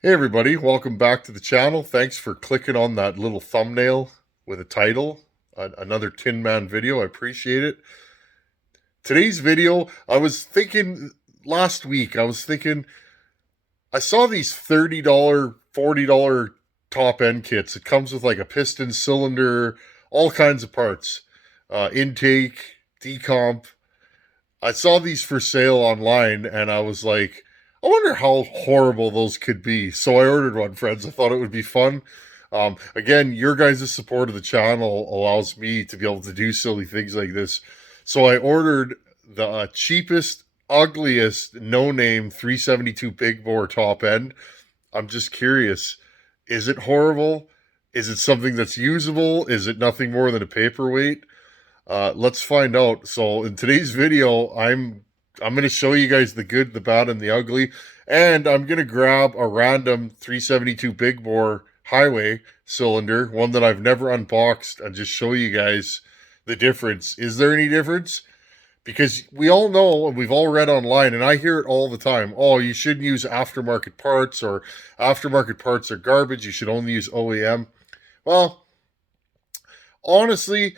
Hey everybody, welcome back to the channel. Thanks for clicking on that little thumbnail with a title, another Tin Man video. I appreciate it. Today's video, I was thinking last week, I saw these $30, $40 top end kits. It comes with like a piston, cylinder, all kinds of parts, intake, decomp. I saw these for sale online and I was like, I wonder how horrible those could be. So I ordered one, friends. I thought it would be fun. Again, your guys' support of the channel allows me to be able to do silly things like this. So I ordered the cheapest, ugliest, no-name 372 big bore top end. I'm just curious. Is it horrible? Is it something that's usable? Is it nothing more than a paperweight? Let's find out. So in today's video, I'm going to show you guys the good, the bad, and the ugly, and I'm going to grab a random 372 big bore hyway cylinder, one that I've never unboxed, and just show you guys the difference. Is there any difference? Because we all know and we've all read online, and I hear it all the time. Oh, you shouldn't use aftermarket parts, or aftermarket parts are garbage. You should only use OEM. Well, honestly,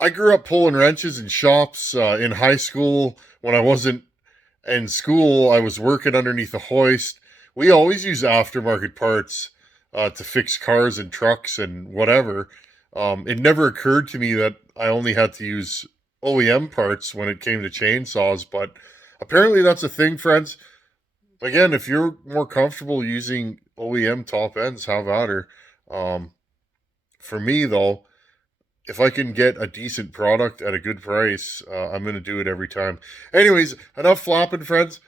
I grew up pulling wrenches in shops in high school. When I wasn't in school, I was working underneath a hoist. We always use aftermarket parts to fix cars and trucks and whatever. It never occurred to me that I only had to use OEM parts when it came to chainsaws, but apparently that's a thing, friends. Again, if you're more comfortable using OEM top ends, have at her. For me, though, if I can get a decent product at a good price, I'm going to do it every time. Anyways, enough flopping, friends.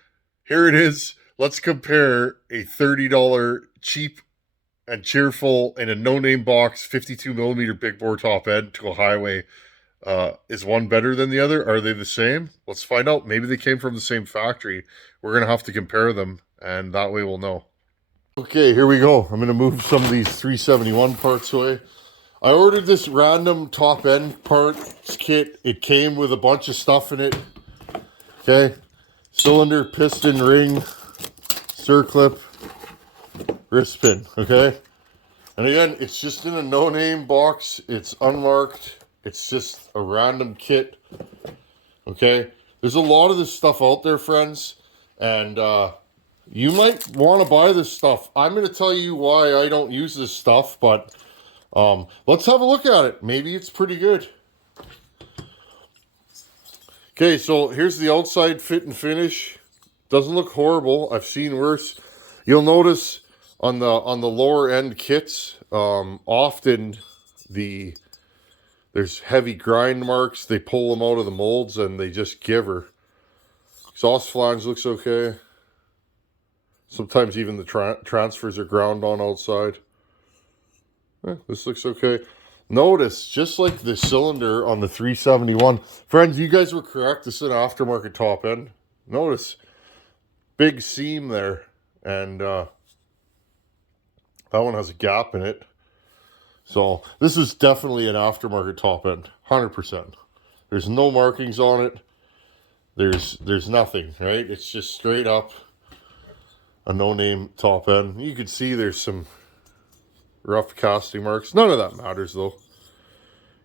Here it is. Let's compare a $30 cheap and cheerful in a no-name box 52 millimeter big bore top end to a hyway. Is one better than the other? Are they the same? Let's find out. Maybe they came from the same factory. We're going to have to compare them, and that way we'll know. Okay, here we go. I'm going to move some of these 371 parts away. I ordered this random top end parts kit. It came with a bunch of stuff in it. Okay. Cylinder, piston, ring, circlip, wrist pin. Okay. And again, it's just in a no-name box. It's unmarked. It's just a random kit. Okay. There's a lot of this stuff out there, friends. And you might want to buy this stuff. I'm going to tell you why I don't use this stuff, but let's have a look at it. Maybe it's pretty good. Okay, so here's the outside fit and finish. Doesn't look horrible. I've seen worse. You'll notice on the lower end kits, often there's heavy grind marks. They pull them out of the molds and they just give her. Exhaust flange looks okay. Sometimes even the transfers are ground on outside. This looks okay. Notice, just like the cylinder on the 371, friends, you guys were correct. This is an aftermarket top end. Notice, big seam there, and that one has a gap in it. So this is definitely an aftermarket top end, 100%. There's no markings on it. There's nothing, right? It's just straight up a no-name top end. You can see there's some rough casting marks. None of that matters though.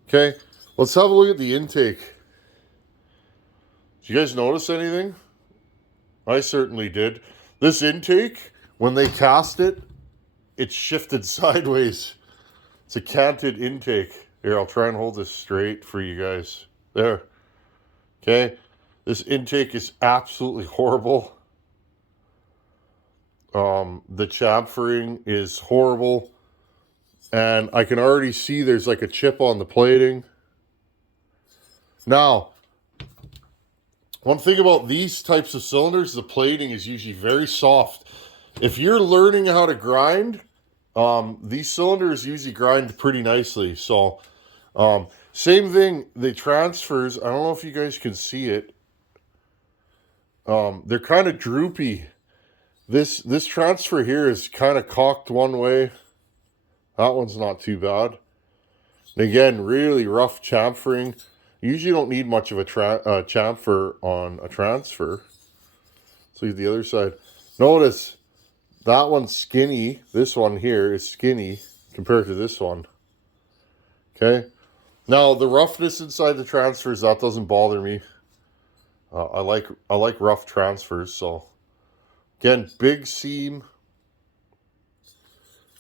Okay, let's have a look at the intake. Did you guys notice anything? I certainly did. This intake, when they cast it, it's shifted sideways. It's a canted intake. Here, I'll try and hold this straight for you guys. There. Okay, this intake is absolutely horrible. The chamfering is horrible. And I can already see there's like a chip on the plating. Now, one thing about these types of cylinders, the plating is usually very soft. If you're learning how to grind, these cylinders usually grind pretty nicely. So, same thing, the transfers, I don't know if you guys can see it. They're kind of droopy. This transfer here is kind of cocked one way. That one's not too bad. And again, really rough chamfering. You usually don't need much of a chamfer on a transfer. Let's leave the other side. Notice that one's skinny. This one here is skinny compared to this one. Okay. Now the roughness inside the transfers, that doesn't bother me. I like rough transfers. So again, big seam,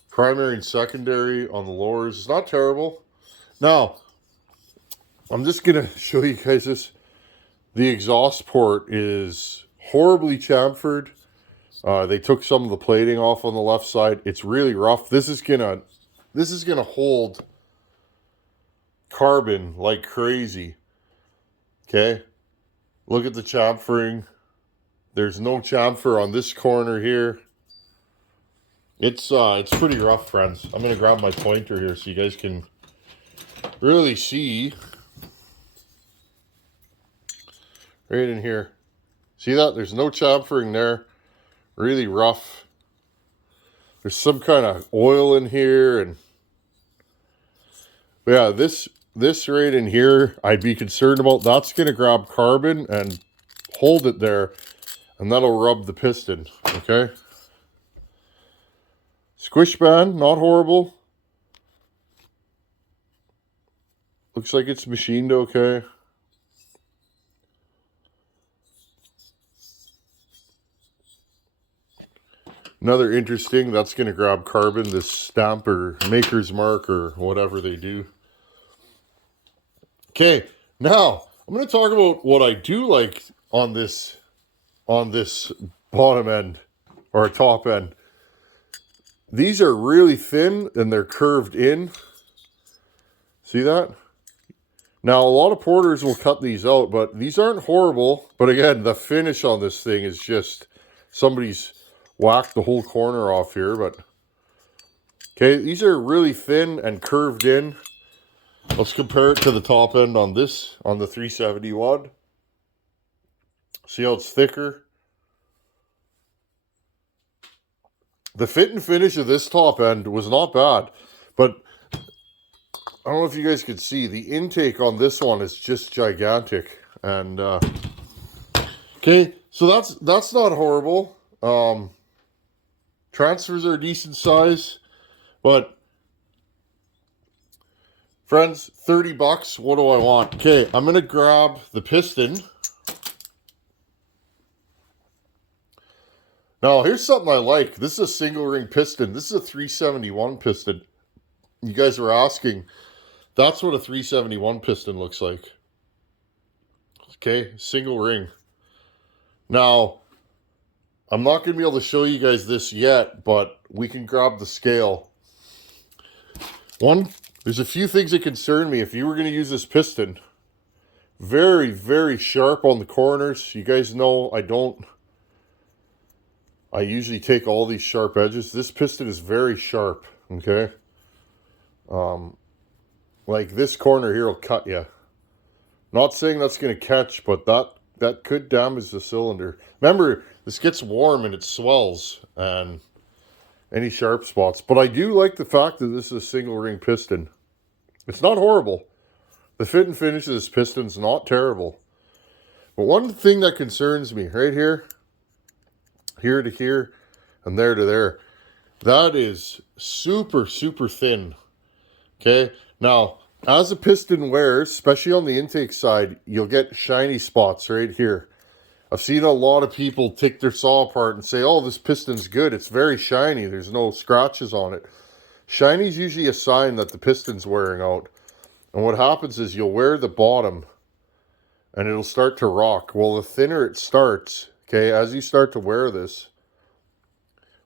primary and secondary on the lowers. It's not terrible. Now I'm just gonna show you guys this. The exhaust port is horribly chamfered. They took some of the plating off on the left side. It's really rough. This is gonna hold carbon like crazy. Okay, look at the chamfering. There's no chamfer on this corner here. It's pretty rough, friends. I'm gonna grab my pointer here so you guys can really see. Right in here. See that? There's no chamfering there. Really rough. There's some kind of oil in here, and yeah, this right in here I'd be concerned about. That's gonna grab carbon and hold it there, and that'll rub the piston. Okay. Squish band, not horrible. Looks like it's machined okay. Another interesting, that's going to grab carbon, this stamp or maker's mark or whatever they do. Okay, now I'm going to talk about what I do like on this bottom end or top end. These are really thin and they're curved in. See that? Now a lot of porters will cut these out, but these aren't horrible. But again, the finish on this thing is just somebody's whacked the whole corner off here. But okay, these are really thin and curved in. Let's compare it to the top end on this, on the 371. See how it's thicker? The fit and finish of this top end was not bad, but I don't know if you guys could see, the intake on this one is just gigantic. And okay, so that's not horrible. Transfers are decent size, but friends, 30 bucks, what do I want? Okay, I'm gonna grab the piston. Now, here's something I like. This is a single ring piston. This is a 371 piston. You guys were asking, that's what a 371 piston looks like. Okay, single ring. Now, I'm not going to be able to show you guys this yet, but we can grab the scale. There's a few things that concern me. If you were going to use this piston, very, very sharp on the corners. You guys know I usually take all these sharp edges. This piston is very sharp, okay? Like this corner here will cut you. Not saying that's going to catch, but that could damage the cylinder. Remember, this gets warm and it swells and any sharp spots. But I do like the fact that this is a single ring piston. It's not horrible. The fit and finish of this piston's not terrible. But one thing that concerns me right here to here, and there to there, that is super, super thin. Okay, now as a piston wears, especially on the intake side, you'll get shiny spots right here. I've seen a lot of people take their saw apart and say, oh, this piston's good, it's very shiny, there's no scratches on it. Shiny is usually a sign that the piston's wearing out. And what happens is you'll wear the bottom and it'll start to rock. Well, the thinner it starts, okay, as you start to wear this,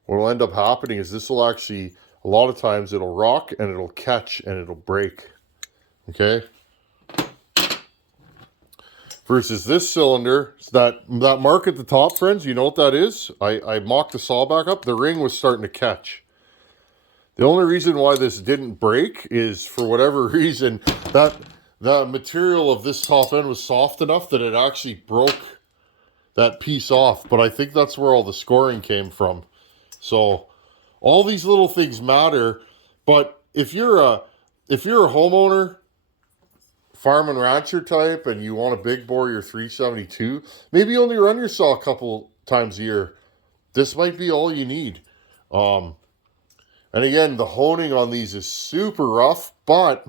what will end up happening is this will actually, a lot of times it'll rock and it'll catch and it'll break. Okay? Versus this cylinder, that mark at the top, friends, you know what that is? I mocked the saw back up. The ring was starting to catch. The only reason why this didn't break is, for whatever reason, that the material of this top end was soft enough that it actually broke that piece off. But I think that's where all the scoring came from. So all these little things matter. But if you're a homeowner, farm and rancher type, and you want to big bore your 372, maybe you only run your saw a couple times a year. This might be all you need. And again, the honing on these is super rough, but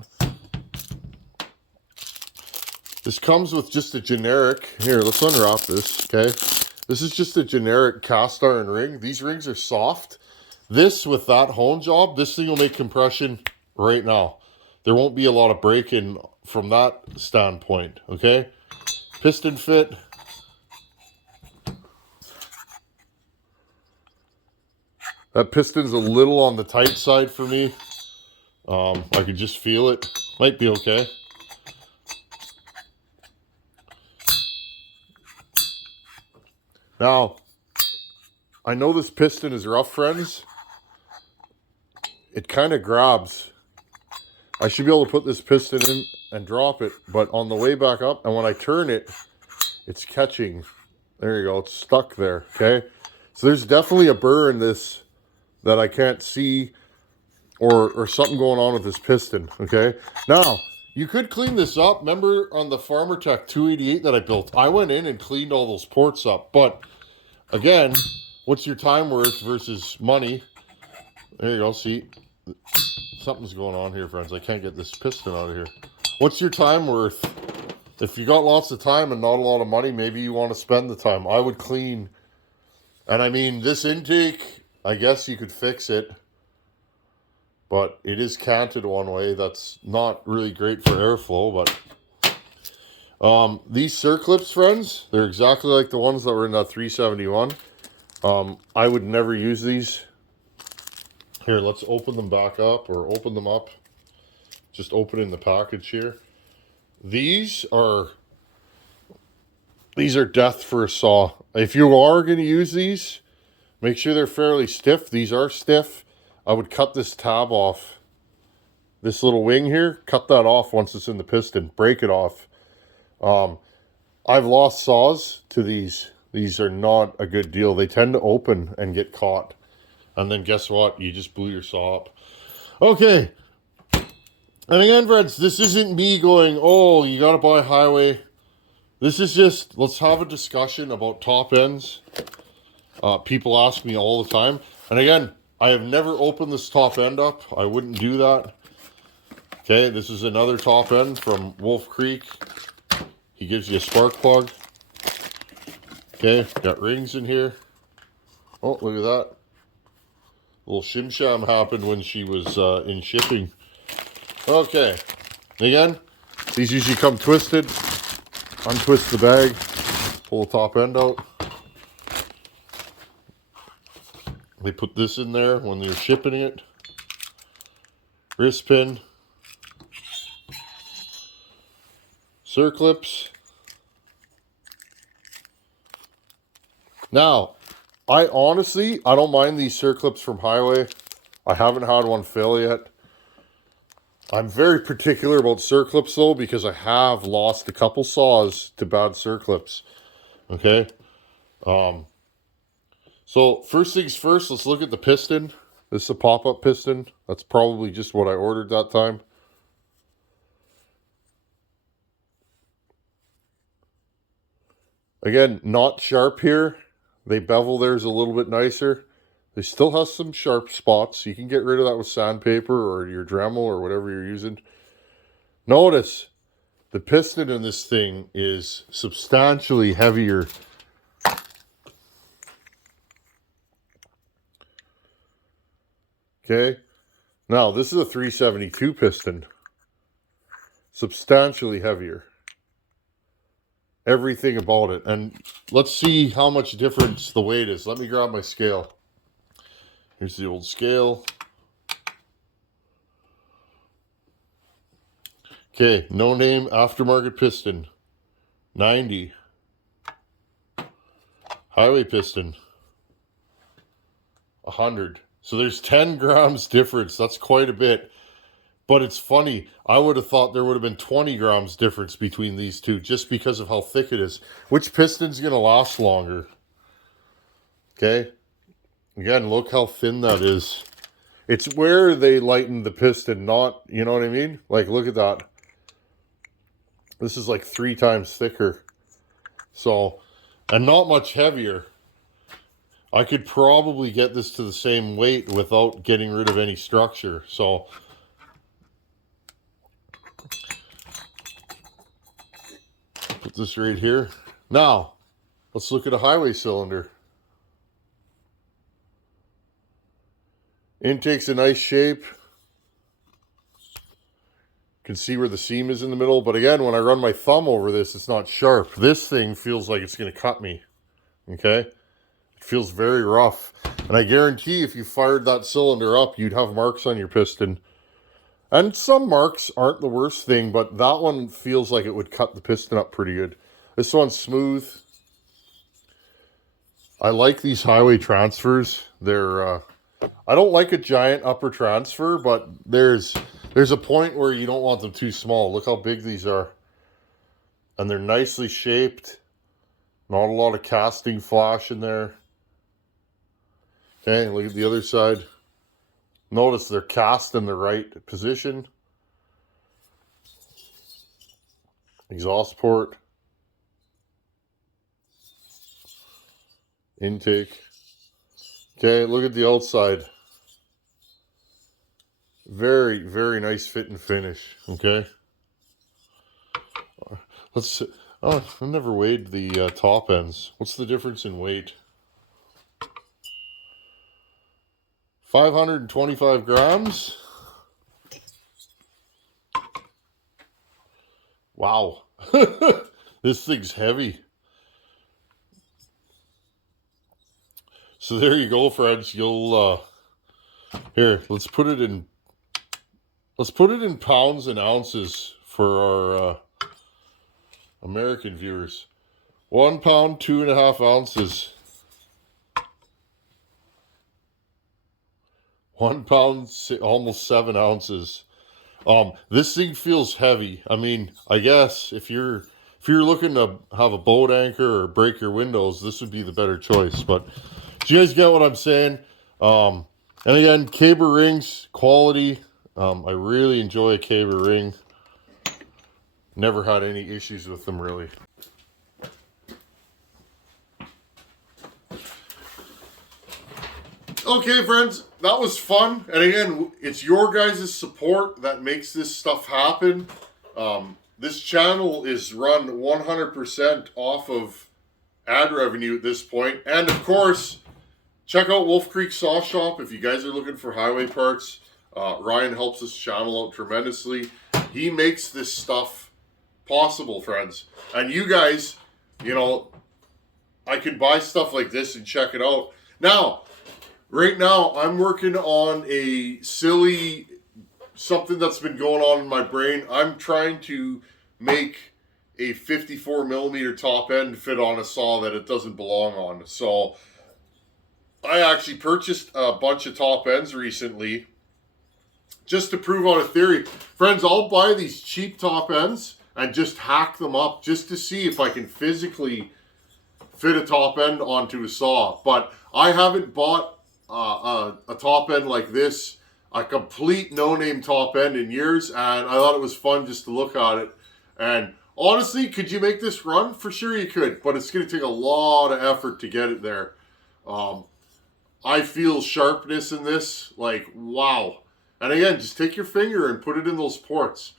this comes with just a generic, here, let's unwrap this, okay? This is just a generic cast iron ring. These rings are soft. This, with that hone job, this thing will make compression right now. There won't be a lot of break-in from that standpoint, okay? Piston fit. That piston's a little on the tight side for me. I can just feel it. Might be okay. Now, I know this piston is rough, friends. It kind of grabs. I should be able to put this piston in and drop it, but on the way back up, and when I turn it, it's catching. There you go, it's stuck there, okay? So there's definitely a burr in this that I can't see, or something going on with this piston, okay? Now, you could clean this up. Remember on the Farmer Tech 288 that I built, I went in and cleaned all those ports up, but again, what's your time worth versus money? There you go, see? Something's going on here, friends. I can't get this piston out of here. What's your time worth? If you got lots of time and not a lot of money, maybe you want to spend the time. I would clean. And I mean, this intake, I guess you could fix it. But it is canted one way. That's not really great for airflow, but these circlips, friends, they're exactly like the ones that were in that 371. I would never use these. Here, let's open them back up, or open them up. Just opening the package here. These are death for a saw. If you are going to use these, make sure they're fairly stiff. These are stiff. I would cut this tab off. This little wing here, cut that off once it's in the piston. Break it off. I've lost saws to these. These are not a good deal. They tend to open and get caught. And then guess what? You just blew your saw up. Okay. And again, friends, this isn't me going, oh, you got to buy hyway. This is just, let's have a discussion about top ends. People ask me all the time. And again, I have never opened this top end up. I wouldn't do that. Okay, this is another top end from Wolf Creek. He gives you a spark plug. Okay, got rings in here. Oh, look at that. A little shim sham happened when she was in shipping. Okay, again, these usually come twisted. Untwist the bag, pull the top end out. They put this in there when they're shipping it. Wrist pin. Circlips. Now, I don't mind these circlips from Hyway. I haven't had one fail yet. I'm very particular about circlips though, because I have lost a couple saws to bad circlips. Okay. So first things first, let's look at the piston. This is a pop-up piston. That's probably just what I ordered that time. Again, not sharp here. They bevel theirs a little bit nicer. They still have some sharp spots. You can get rid of that with sandpaper or your Dremel or whatever you're using. Notice the piston in this thing is substantially heavier. Okay. Now, this is a 372 piston. Substantially heavier. Everything about it. And let's see how much difference the weight is. Let me grab my scale. Here's the old scale. Okay, no name aftermarket piston. 90. Hyway piston. 100. So there's 10 grams difference. That's quite a bit. But it's funny. I would have thought there would have been 20 grams difference between these two just because of how thick it is. Which piston's going to last longer? Okay. Again, look how thin that is. It's where they lighten the piston, not, you know what I mean? Like, look at that. This is like 3 times thicker. So, and not much heavier. I could probably get this to the same weight without getting rid of any structure. So put this right here. Now, let's look at a hyway cylinder. Intake's a nice shape. Can see where the seam is in the middle, but again, when I run my thumb over this, it's not sharp. This thing feels like it's going to cut me. Okay, it feels very rough, and I guarantee if you fired that cylinder up, you'd have marks on your piston. And some marks aren't the worst thing, but that one feels like it would cut the piston up pretty good. This one's smooth. I like these hyway transfers. They're I don't like a giant upper transfer, but there's a point where you don't want them too small. Look how big these are. And they're nicely shaped. Not a lot of casting flash in there. Okay, look at the other side. Notice they're cast in the right position. Exhaust port. Intake. Okay, look at the outside. Very, very nice fit and finish. Okay. Let's see. Oh, I never weighed the top ends. What's the difference in weight? 525 grams. Wow. This thing's heavy. So there you go, friends. You'll here, let's put it in pounds and ounces for our American viewers. 1 pound, 2.5 ounces. 1 pound, almost 7 ounces. This thing feels heavy. I mean, I guess if you're looking to have a boat anchor or break your windows, this would be the better choice. But do you guys get what I'm saying? And again, caber rings, quality. I really enjoy a caber ring. Never had any issues with them, really. Okay, friends, that was fun. And again, it's your guys' support that makes this stuff happen. This channel is run 100% off of ad revenue at this point. And of course, check out Wolf Creek Saw Shop if you guys are looking for hyway parts. Ryan helps this channel out tremendously. He makes this stuff possible, friends. And you guys, you know, I can buy stuff like this and check it out. Now, right now, I'm working on a silly something that's been going on in my brain. I'm trying to make a 54 millimeter top end fit on a saw that it doesn't belong on. So I actually purchased a bunch of top ends recently just to prove out a theory. Friends, I'll buy these cheap top ends and just hack them up just to see if I can physically fit a top end onto a saw. But I haven't bought a top end like this, a complete no-name top end in years, and I thought it was fun just to look at it. And honestly, could you make this run? For sure you could, but it's going to take a lot of effort to get it there. I feel sharpness in this, like, wow. And again, just take your finger and put it in those ports.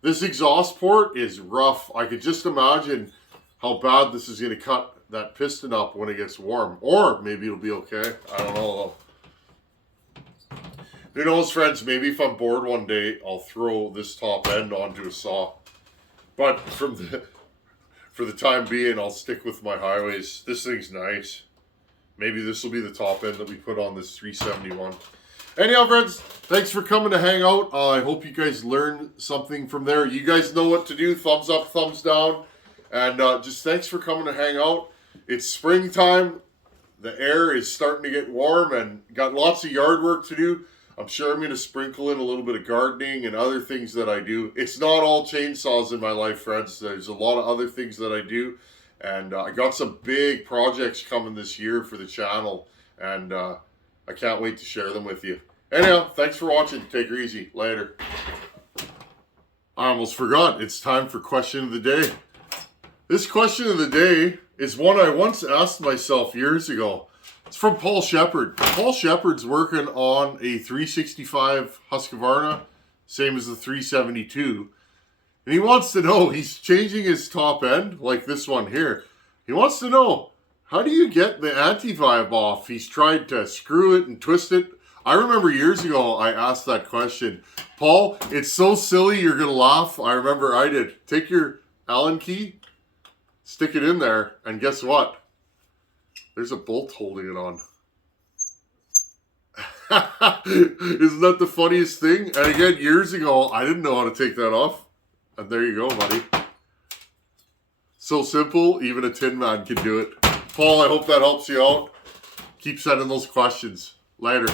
This exhaust port is rough. I could just imagine how bad this is going to cut that piston up when it gets warm. Or maybe it'll be okay. I don't know. Who knows, friends? Maybe if I'm bored one day, I'll throw this top end onto a saw. But for the time being, I'll stick with my hyways. This thing's nice. Maybe this will be the top end that we put on this 371. Anyhow, friends, thanks for coming to hang out. I hope you guys learned something from there. You guys know what to do. Thumbs up, thumbs down. And just thanks for coming to hang out. It's springtime. The air is starting to get warm and got lots of yard work to do. I'm sure I'm going to sprinkle in a little bit of gardening and other things that I do. It's not all chainsaws in my life, friends. There's a lot of other things that I do. And I got some big projects coming this year for the channel. And I can't wait to share them with you. Anyhow, thanks for watching. Take her easy. Later. I almost forgot. It's time for question of the day. This question of the day is one I once asked myself years ago. It's from Paul Shepard. Paul Shepard's working on a 365 Husqvarna, same as the 372. And he wants to know, he's changing his top end, like this one here. He wants to know, how do you get the anti-vibe off? He's tried to screw it and twist it. I remember years ago, I asked that question. Paul, it's so silly, you're going to laugh. I remember I did. Take your Allen key, stick it in there, and guess what? There's a bolt holding it on. Isn't that the funniest thing? And again, years ago, I didn't know how to take that off. And there you go, buddy. So simple, even a tin man can do it. Paul, I hope that helps you out. Keep sending those questions. Later.